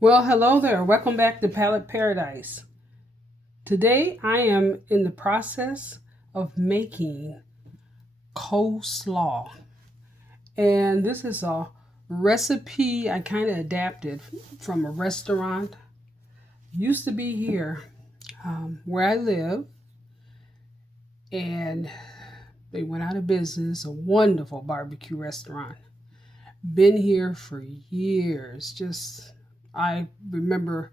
Well, hello there. Welcome back to Palette Paradise. Today I am in the process of making coleslaw. And this is a recipe I kind of adapted from a restaurant. Used to be here where I live, and they went out of business. A wonderful barbecue restaurant. Been here for years. I remember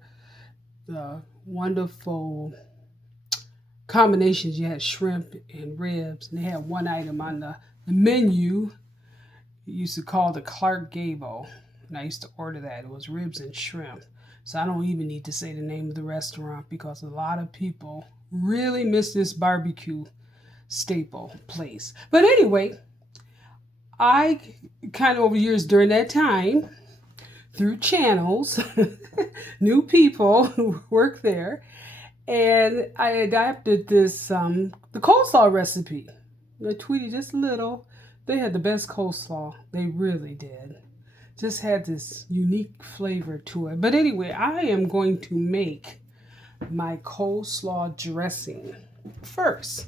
the wonderful combinations. You had shrimp and ribs, and they had one item on the menu you used to call the Clark Gable, and I used to order that. It was ribs and shrimp. So I don't even need to say the name of the restaurant because a lot of people really miss this barbecue staple place. But anyway, I kind of over years during that time, through channels, new people who work there, and I adapted this the coleslaw recipe. I tweeted just a little. They had the best coleslaw. They really did. Just had this unique flavor to it. But anyway, I am going to make my coleslaw dressing first.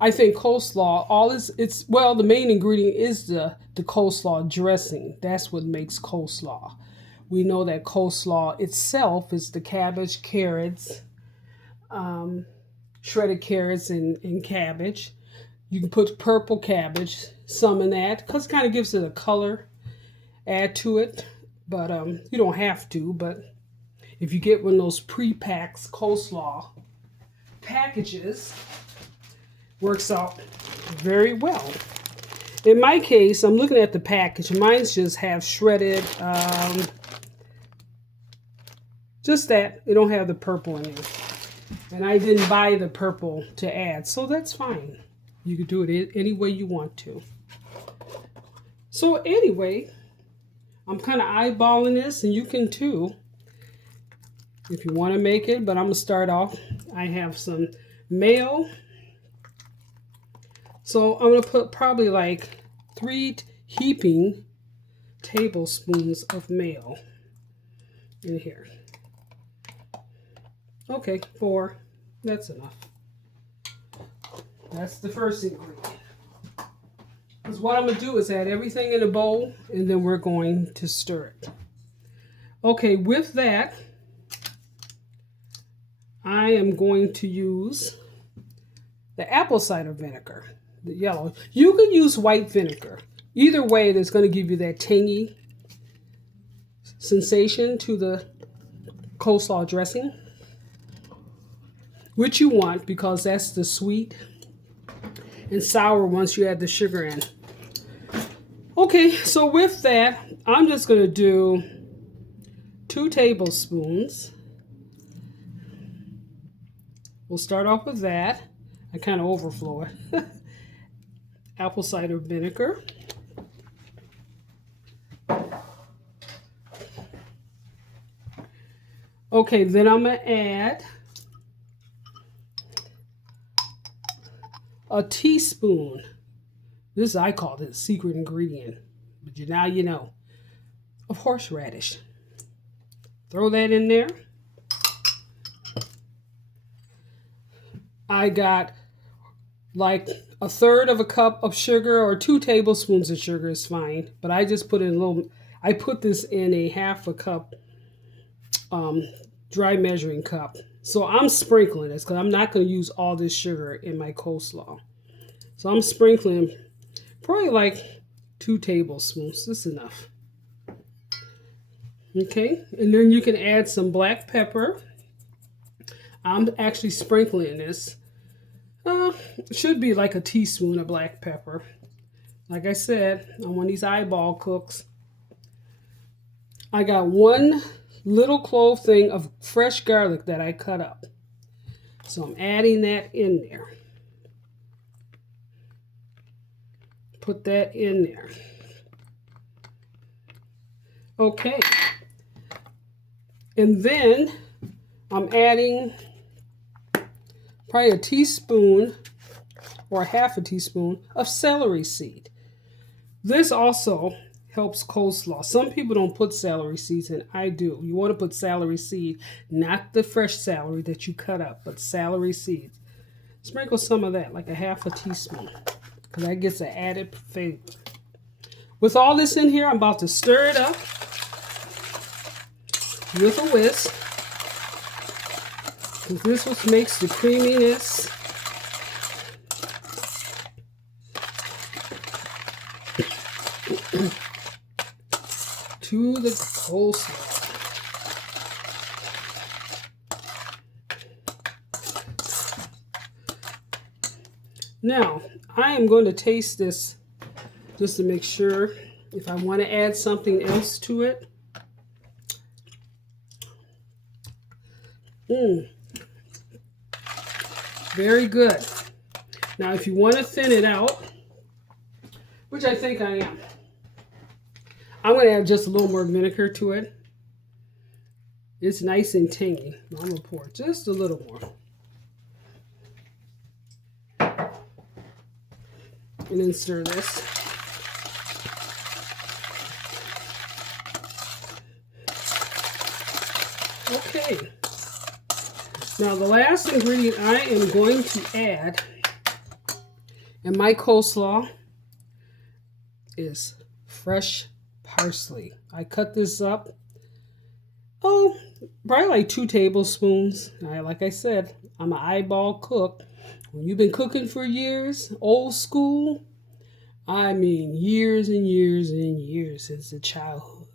I think coleslaw, the main ingredient is the coleslaw dressing. That's what makes coleslaw. We know that coleslaw itself is the cabbage, carrots, shredded carrots, and cabbage. You can put purple cabbage, some in that, because it kind of gives it a color, add to it. But you don't have to. But if you get one of those pre-packed coleslaw packages, works out very well. In my case, I'm looking at the package. Mine's just have shredded, just that. It don't have the purple in it. And I didn't buy the purple to add, so that's fine. You can do it any way you want to. So anyway, I'm kind of eyeballing this, and you can too if you want to make it. But I'm going to start off. I have some mayo. So I'm going to put probably like 3 heaping tablespoons of mayo in here. Okay, 4. That's enough. That's the first ingredient. Because what I'm going to do is add everything in a bowl, and then we're going to stir it. Okay, with that, I am going to use the apple cider vinegar, the yellow. You can use white vinegar. Either way, it's going to give you that tangy sensation to the coleslaw dressing, which you want because that's the sweet and sour once you add the sugar in. Okay, so with that, I'm just going to do 2 tablespoons. We'll start off with that. I kind of overflow it. Apple cider vinegar. Okay, then I'm going to add a teaspoon. I call this a secret ingredient, but now you know, of horseradish. Throw that in there. I got like 1/3 of a cup of sugar, or 2 tablespoons of sugar is fine. But I just put in a little. I put this in a 1/2 cup dry measuring cup. So I'm sprinkling this because I'm not going to use all this sugar in my coleslaw. So I'm sprinkling probably like 2 tablespoons. This is enough. Okay, and then you can add some black pepper. I'm actually sprinkling this. It should be like a teaspoon of black pepper. Like I said, I'm one of these eyeball cooks. I got 1 little clove thing of fresh garlic that I cut up. So I'm adding that in there. Put that in there. Okay. And then I'm adding probably a teaspoon or 1/2 teaspoon of celery seed. This also helps coleslaw. Some people don't put celery seeds in. I do. You want to put celery seed, not the fresh celery that you cut up, but celery seeds. Sprinkle some of that, like a half a teaspoon, because that gets an added flavor. With all this in here, I'm about to stir it up with a whisk, because this is what makes the creaminess. To the coleslaw. Now, I am going to taste this just to make sure if I want to add something else to it. Very good. Now, if you want to thin it out, which I think I am, I'm going to add just a little more vinegar to it. It's nice and tangy. I'm going to pour just a little more. And then stir this. Okay. Now the last ingredient I am going to add in my coleslaw is fresh parsley. I cut this up, probably like 2 tablespoons. Like I said, I'm an eyeball cook. When you've been cooking for years, old school, I mean years and years and years since the childhood.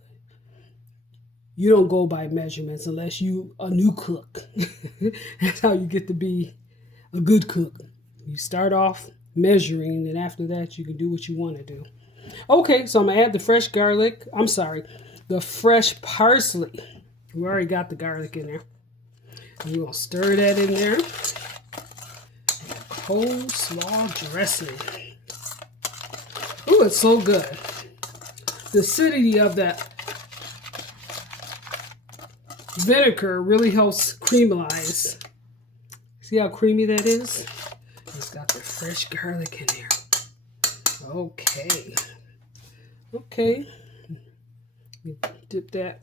You don't go by measurements unless you a new cook. That's how you get to be a good cook. You start off measuring, and after that you can do what you want to do. Okay, so I'm going to add the fresh garlic. I'm sorry, the fresh parsley. We already got the garlic in there. And you're going to stir that in there. Coleslaw dressing. Ooh, it's so good. The acidity of that vinegar really helps creamalize. See how creamy that is? It's got the fresh garlic in there. Okay. Okay. Dip that.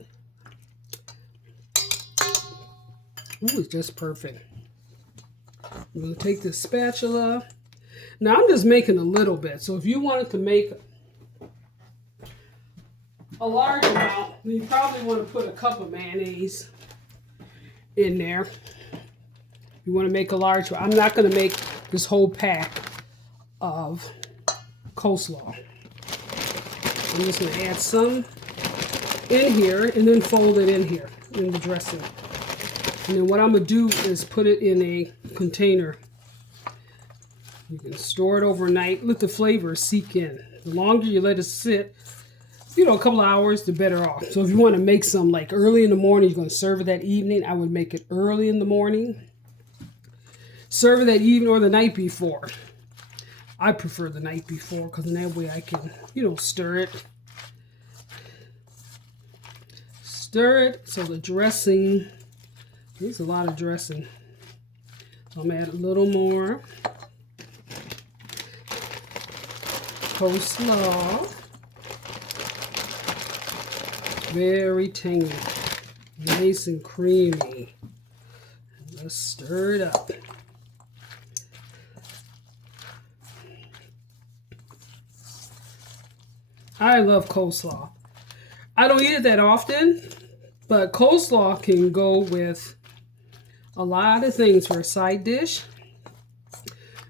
Ooh, it's just perfect. I'm going to take this spatula. Now, I'm just making a little bit. So if you wanted to make a large amount, then you probably want to put a cup of mayonnaise in there. You want to make a large one. I'm not going to make this whole pack of coleslaw. I'm just going to add some in here and then fold it in here in the dressing. And then what I'm going to do is put it in a container. You can store it overnight. Let the flavor seep in. The longer you let it sit, a couple of hours, the better off. So if you want to make some like early in the morning, you're going to serve it that evening, I would make it early in the morning. Serve it that evening or the night before. I prefer the night before because in that way I can, stir it. Stir it so the dressing, there's a lot of dressing. So I'm going to add a little more coleslaw. Very tangy, nice and creamy. Let's stir it up. I love coleslaw. I don't eat it that often, but coleslaw can go with a lot of things for a side dish.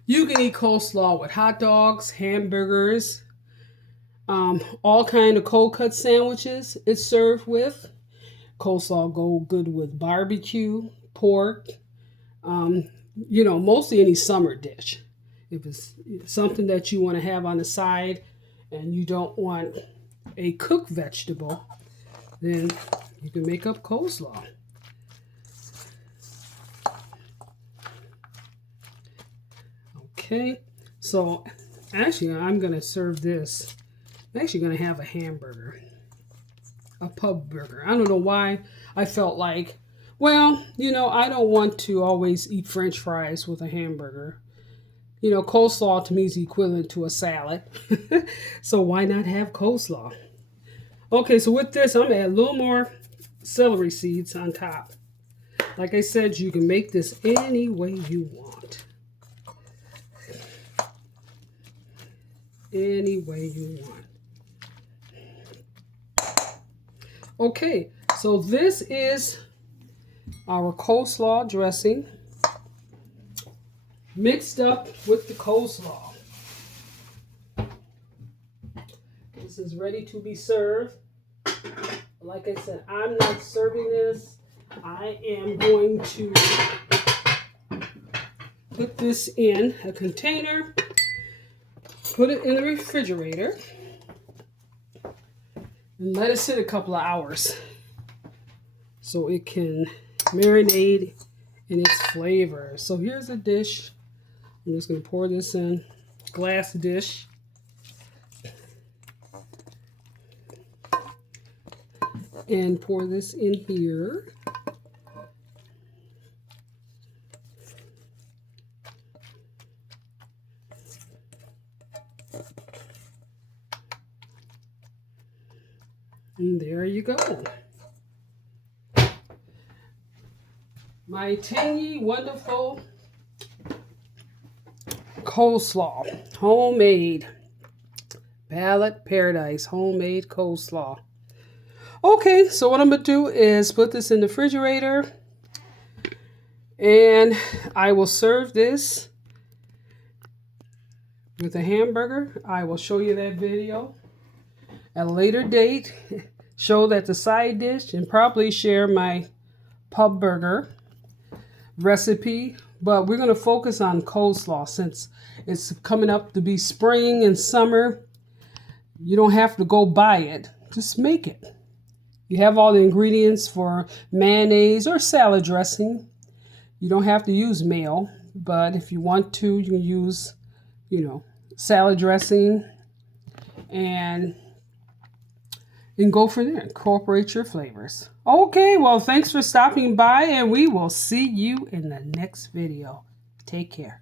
You can eat coleslaw with hot dogs, hamburgers, all kind of cold cut sandwiches it's served with. Coleslaw go good with barbecue, pork, mostly any summer dish. If it's something that you want to have on the side and you don't want a cooked vegetable, then you can make up coleslaw. Okay, so actually I'm going to serve this. I'm actually going to have a hamburger, a pub burger. I don't know why I felt like, I don't want to always eat French fries with a hamburger. Coleslaw to me is equivalent to a salad. So why not have coleslaw? Okay, so with this, I'm going to add a little more celery seeds on top. Like I said, you can make this any way you want. Any way you want. Okay, so this is our coleslaw dressing mixed up with the coleslaw. This is ready to be served. Like I said, I'm not serving this. I am going to put this in a container, put it in the refrigerator, and let it sit a couple of hours so it can marinate in its flavor. So here's a dish. I'm just going to pour this in, glass dish. And pour this in here. And there you go. My tangy, wonderful coleslaw. Homemade. Ballot Paradise. Homemade coleslaw. Okay, so what I'm going to do is put this in the refrigerator. And I will serve this with a hamburger. I will show you that video at a later date. Show that the side dish and probably share my pub burger recipe. But we're going to focus on coleslaw since it's coming up to be spring and summer. You don't have to go buy it. Just make it. You have all the ingredients for mayonnaise or salad dressing. You don't have to use mayo, but if you want to, you can use, salad dressing and go from there. Incorporate your flavors. Okay, well, thanks for stopping by, and we will see you in the next video. Take care.